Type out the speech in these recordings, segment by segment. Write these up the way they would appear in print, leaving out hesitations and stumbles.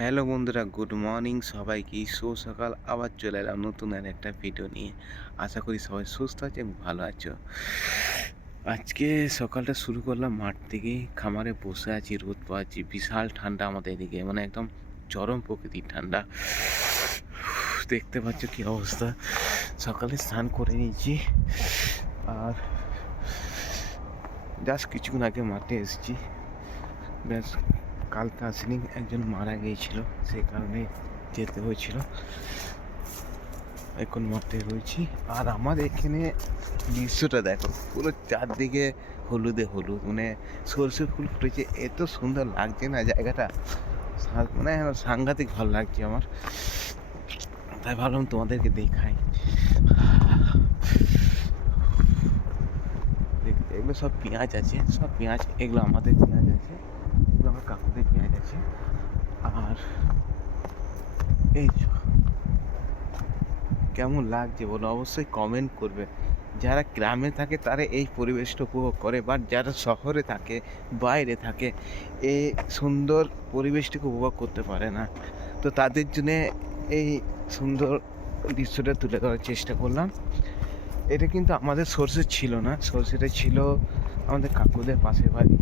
Hello বন্ধুরা, good morning সবাইকে। সকাল আবার চলে এলাম নতুন আর একটা ভিডিও নিয়ে। আশা করি সবাই সুস্থ আছে এবং ভালো আছো। আজকে সকালটা শুরু করলাম মাঠ থেকে। খামারে বসে আছি, রোদ পাচ্ছি, বিশাল ঠান্ডা আমাদের এদিকে, মানে একদম চরম প্রকৃতির ঠান্ডা। দেখতে পাচ্ছ কি অবস্থা। সকালে স্নান করে নিয়েছি আর জাস্ট কিছুক্ষণ আগে মাঠে এসেছি। ব্যাস, কালকে আসেনি, একজন মারা গিয়েছিল, সেই কারণে যেতে হয়েছিল। এখন মাঠে রয়েছি আর আমার এখানে দৃশ্যটা দেখো, পুরো চারদিকে হলুদে হলুদ, মানে সর্ষে ফুল ফুটেছে, এত সুন্দর লাগছে না জায়গাটা, মানে সাংঘাতিক ভালো লাগছে আমার। তাই ভাবলাম তোমাদেরকে দেখাই। এগুলো সব পেঁয়াজ আছে, সব পেঁয়াজ, এগুলো আমাদের পেঁয়াজ আছে, এগুলো আমার কাকুদের পেঁয়াজ আছে। আর এই কেমন লাগছে বলো, অবশ্যই কমেন্ট করবে। যারা গ্রামে থাকে তারা এই পরিবেশটা উপভোগ করে, বাট যারা শহরে থাকে, বাইরে থাকে, এই সুন্দর পরিবেশটাকে উপভোগ করতে পারে না। তো তাদের জন্যে এই সুন্দর দৃশ্যটা তুলে ধরার চেষ্টা করলাম। এটা কিন্তু আমাদের সোর্সে ছিল না, সোর্সেটা ছিল আমাদের কাকুদের পাশের বাড়ি।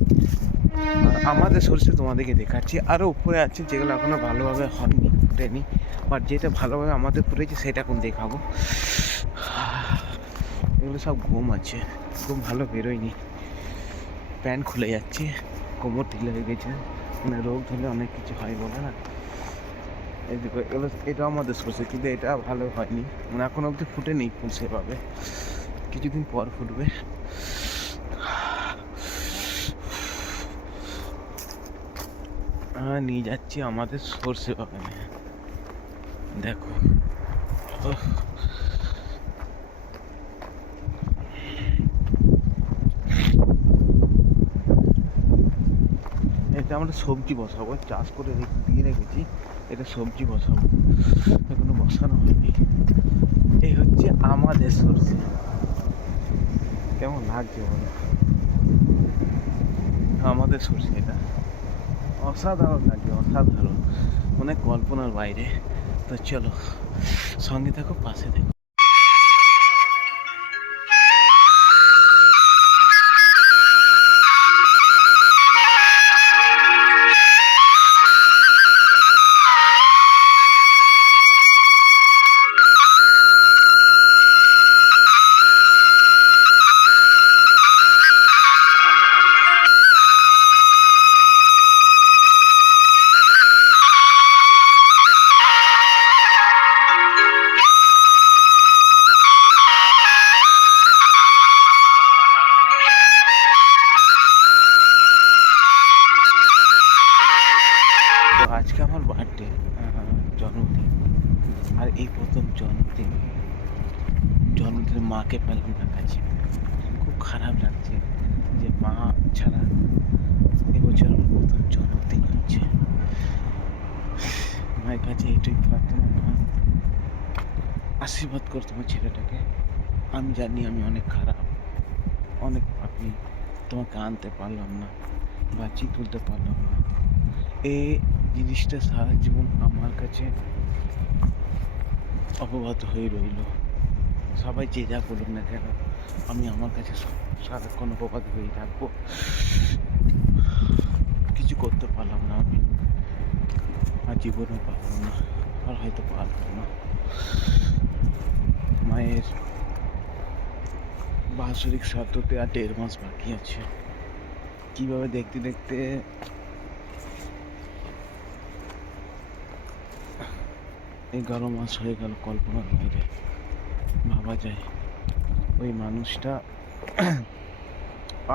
আর আমাদের সোর্সে তোমাদেরকে দেখাচ্ছি, আরও উপরে আছে যেগুলো এখনও ভালোভাবে হয়নি, ফুটেনি, বাট যেটা ভালোভাবে আমাদের ফুটেছে সেটা এখন দেখাবো। এগুলো সব ঘুম আছে, ঘুম ভালো বেরোয়নি, প্যান্ট খুলে যাচ্ছে, কোমর ঢিলে হয়ে গেছে, মানে রোগ ধরলে অনেক কিছু হয় বলে না। এই দেখো, এগুলো এটাও আমাদের সরষে, কিন্তু এটা ভালো হয়নি, মানে এখন অবধি ফুটেনি ফুল সেভাবে, কিছুদিন পর ফুটবে। নিয়ে যাচ্ছি আমাদের সরষে বাগানে, দেখো। এটা আমরা সবজি বসাবো, চাষ করে দিয়ে রেখেছি, এটা সবজি বসাবো, এখনো বসানো হয়নি। এই হচ্ছে আমাদের সরষে, কেমন লাগছে বলো, আমাদের সরষে, এটা অসাধারণ লাগে, অসাধারণ, মানে কল্পনার বাইরে। তো চলো সঙ্গে থাকো, পাশে দেখো। তো আজকে আমার বার্থডে, জন্মদিন, আর এই প্রথম জন্মদিনে মাকে পেলাম না কাছে। খুব খারাপ লাগছে যে মা ছাড়া এবছর আমার প্রথম জন্মদিন হচ্ছে। মায়ের কাছে এটাই প্রার্থনা, মা আশীর্বাদ কর তোমার ছেলেটাকে। আমি জানি আমি অনেক খারাপ, অনেক পাপি, তোমাকে আনতে পারলাম না, বাঁচিয়ে তুলতে পারলাম না। এই জিনিসটা সারা জীবন আমার কাছে অপবাদ হয়ে রইল। সবাই যে যা বলুক না কেন, আমি আমার কাছে সারাক্ষণ অপবাদ হয়ে থাকবো। কিছু করতে পারলাম না আমি, আর জীবনেও পারলাম না, আর হয়তো পারবো না। মায়ের বাৎসরিক শ্রাদ্ধতে আর 1.5 মাস বাকি আছে। কীভাবে দেখতে দেখতে এই 11 মাস হয়ে গেল, কল্পনার বাইরে। ভাবা যায় ওই মানুষটা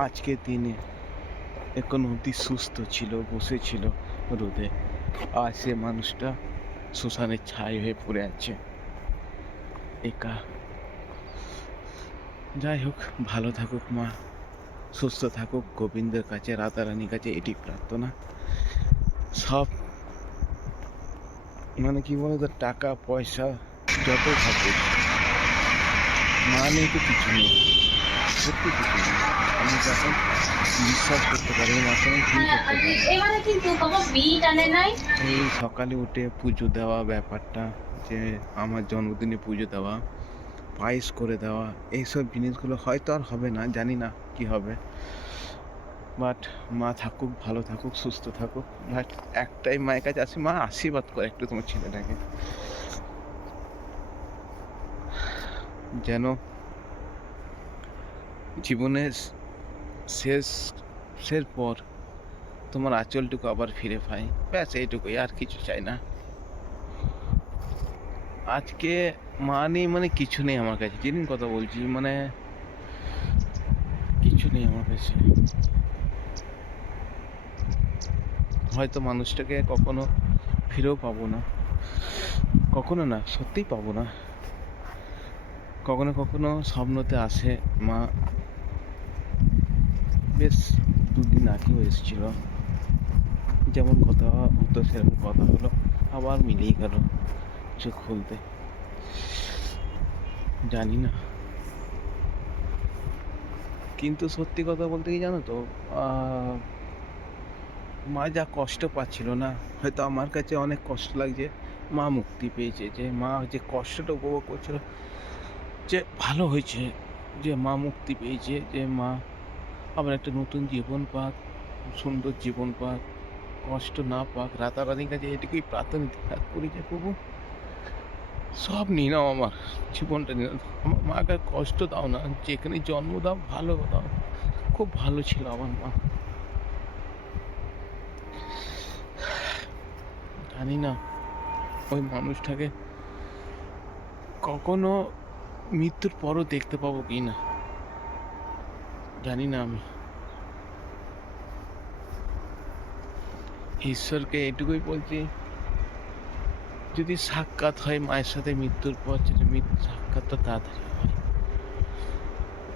আজকে দিনে এখন অবধি সুস্থ ছিল, বসেছিল রোদে, আর সে মানুষটা শ্মশানের ছাই হয়ে পড়ে আছে একা। যাই হোক, ভালো থাকুক মা, সুস্থ থাকুক, গোবিন্দের কাছে, রাধারানীর কাছে এটি প্রার্থনা। সব মানে কি বলতো, টাকা পয়সা যত থাকুক, মা নেই তো কিছু নেই। সত্যি কিছু নেই। আমি যখন বিশ্বাস করতে পারি না তখন কি করতে পারি? এবারে কিন্তু বাবা বিট আনে নাই। এই সকালে উঠে পুজো দেওয়া ব্যাপারটা, যে আমার জন্মদিনে পুজো দেওয়া, পায়েস করে দেওয়া, এইসব জিনিসগুলো হয়তো আর হবে না, জানি না কি হবে। বাট মা থাকুক, ভালো থাকুক, সুস্থ থাকুক। বাট একটাই মায়ের কাছে আসি, মা আশীর্বাদ করে একটু তোমার ছেলেটাকে, যেন জীবনের শেষ শেষ পর তোমার আঁচলটুকু আবার ফিরে পাই, ব্যাস এইটুকুই, আর কিছু চাই না। আজকে মা নেই মানে কিছু নেই আমার কাছে, যেদিন কথা বলছি মানে কিছু নেই আমার কাছে। হয়তো মানুষটাকে কখনো ফিরেও পাবো না, কখনো না, সত্যিই পাবো না। কখনো কখনো স্বপ্নতে আসে মা, বেশ দুদিন আগেও এসেছিল, যেমন কথা হতো সেরকম কথা হলো, আবার মিলেই গেল চোখ খুলতে। জানি না, কিন্তু সত্যি কথা বলতে কি জানো তো, মা যা কষ্ট পাচ্ছিল না, হয়তো আমার কাছে অনেক কষ্ট লাগছে। মা মুক্তি পেয়েছে, যে মা যে কষ্টটা উপভোগ করছিল, যে ভালো হয়েছে যে মা মুক্তি পেয়েছে, যে মা আবার একটা নতুন জীবন পাক, সুন্দর জীবন পাক, কষ্ট না পাক। রাতারাতির কাছে এটুকুই প্রার্থনা করি যে প্রভু সব নিয়ে নাও, আমার জীবনটা নিয়ে নাও, আমার মাকে কষ্ট দাও না, যেখানে জন্ম দাও ভালো দাও। খুব ভালো ছিল আমার মা। জানি না ওই মানুষটাকে কখনো মৃত্যুর পরও দেখতে পাবো কি না, জানি না। আমি ঈশ্বরকে এটুকুই বলছি, যদি সাক্ষাৎ হয় মায়ের সাথে মৃত্যুর পর, যেটা সাক্ষাৎটা তাড়াতাড়ি হয়,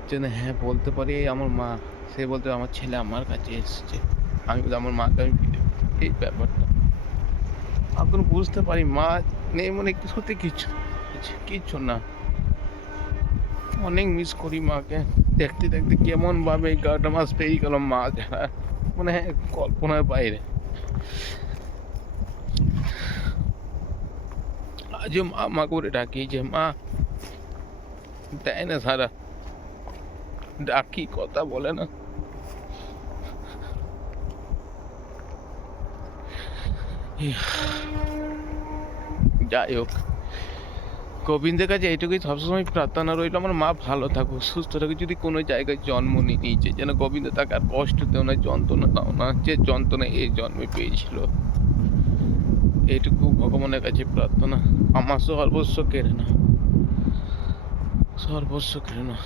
যেন হ্যাঁ বলতে পারি আমার মা, সে বলতে আমার ছেলে আমার কাছে এসেছে, আমি বলতে আমার মাকে আমি ফিরে পেয়েছি। এই ব্যাপারটা এখন বুঝতে পারি, মা নেই মানে সত্যি কিচ্ছু কিচ্ছু না। অনেক মিস করি মাকে, দেখতে দেখতে কেমন ভাবে 11টা মাস পেরিয়ে গেল মা ছাড়া, মানে কল্পনার বাইরে। আজও মা মা করে ডাকি, যে মা দেয় না সারা, ডাকি কথা বলে না। যাই হোক, গোবিন্দের কাছে এইটুকুই সবসময় প্রার্থনা রইল, আমার মা ভালো থাকুক, সুস্থ থাকুক। যদি কোনো জায়গায় জন্ম নিয়েছে, যেন গোবিন্দ তাকে আর কষ্ট দেও না, যন্ত্রণা দাও না, যে যন্ত্রণা এই জন্মে পেয়েছিল। এইটুকু ভগবানের কাছে প্রার্থনা। আমার সর্বস্ব কেড়ে না, সর্বস্ব কেড়ে না।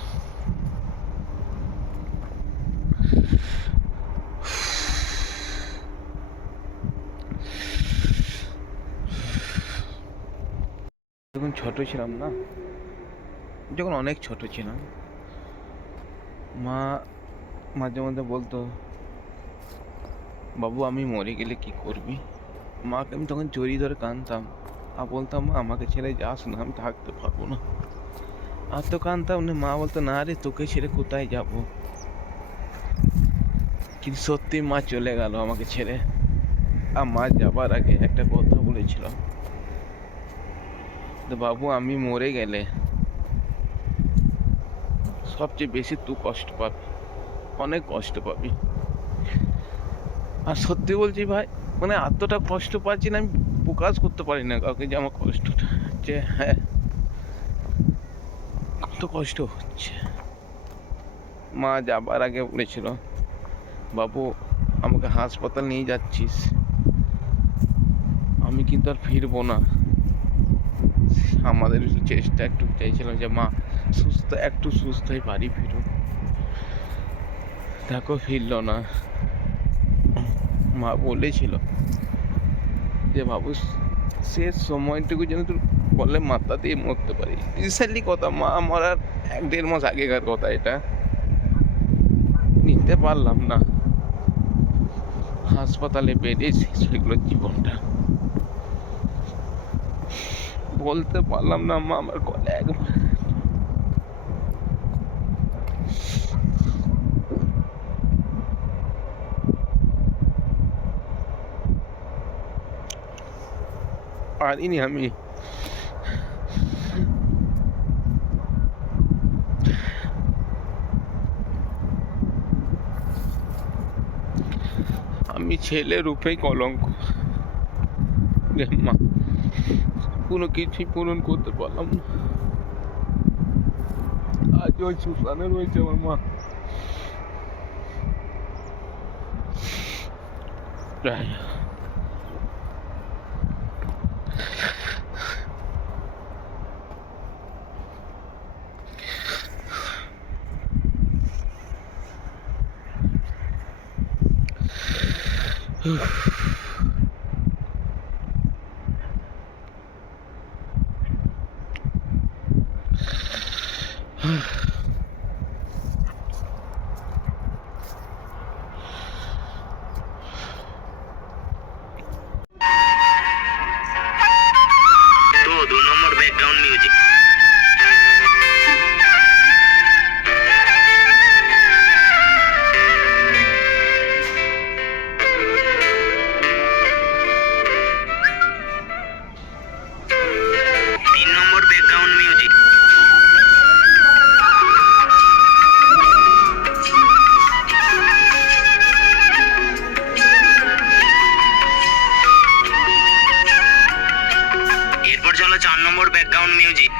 যখন ছোট ছিলাম না, যখন অনেক ছোট ছিলাম, মা মাঝে মধ্যে বলতো, বাবু আমি মরে গেলে কি করবি? মাকে আমি তখন জড়িয়ে ধরে কাঁদতাম, আর বলতাম মা আমাকে ছেড়ে যাস না, আমি থাকতে পারবো না। আর তো কাঁদতাম না, মা বলতো না রে তোকে ছেড়ে কোথায় যাব। কিন্তু সত্যি মা চলে গেল আমাকে ছেড়ে। আর মা যাবার আগে একটা কথা বলেছিল, তো বাবু আমি মরে গেলে সবচেয়ে বেশি তুই কষ্ট পাবি, অনেক কষ্ট পাবি। আর সত্যি বলছি ভাই, মানে এতটা কষ্ট পাচ্ছি না, আমি প্রকাশ করতে পারি না কাউকে যে আমার কষ্টটা, যে হ্যাঁ কত কষ্ট হচ্ছে। মা যাবার আগে বলেছিল, বাবু আমাকে হাসপাতাল নিয়ে যাচ্ছিস, আমি কিন্তু আর ফিরবো না। আমাদের চেষ্টা একটু চাইছিলাম যে মা সুস্থ, একটু সুস্থ হয়ে বাড়ি ফিরুক। দেখো ফিরলো না। মা বলেছিল যে বাবু শেষ সময়টুকু যেন তুই বললে মাথা দিয়ে মরতে পারি। রিসেন্টলি কথা, মা মরার 1-1.5 মাস আগেকার কথা এটা, নিতে পারলাম না। হাসপাতালে বেডে শেষ হয়ে গেল জীবনটা। বলতে পারলাম না মা আমার গলে একবার। পারিনি আমি। আমি ছেলে রূপেই কলঙ্ক রে মা, কোনো কিছুই পূরণ করতে পারলাম না। আজ ওই শ্মশানে রয়েছে আমার মা। প্রায় তো 2 নম্বর ব্যাকগ্রাউন্ড মিউজিক। তিন নম্বর ব্যাকগ্রাউন্ড মিউজিক। এরপর চলো 4 নম্বর ব্যাকগ্রাউন্ড মিউজিক।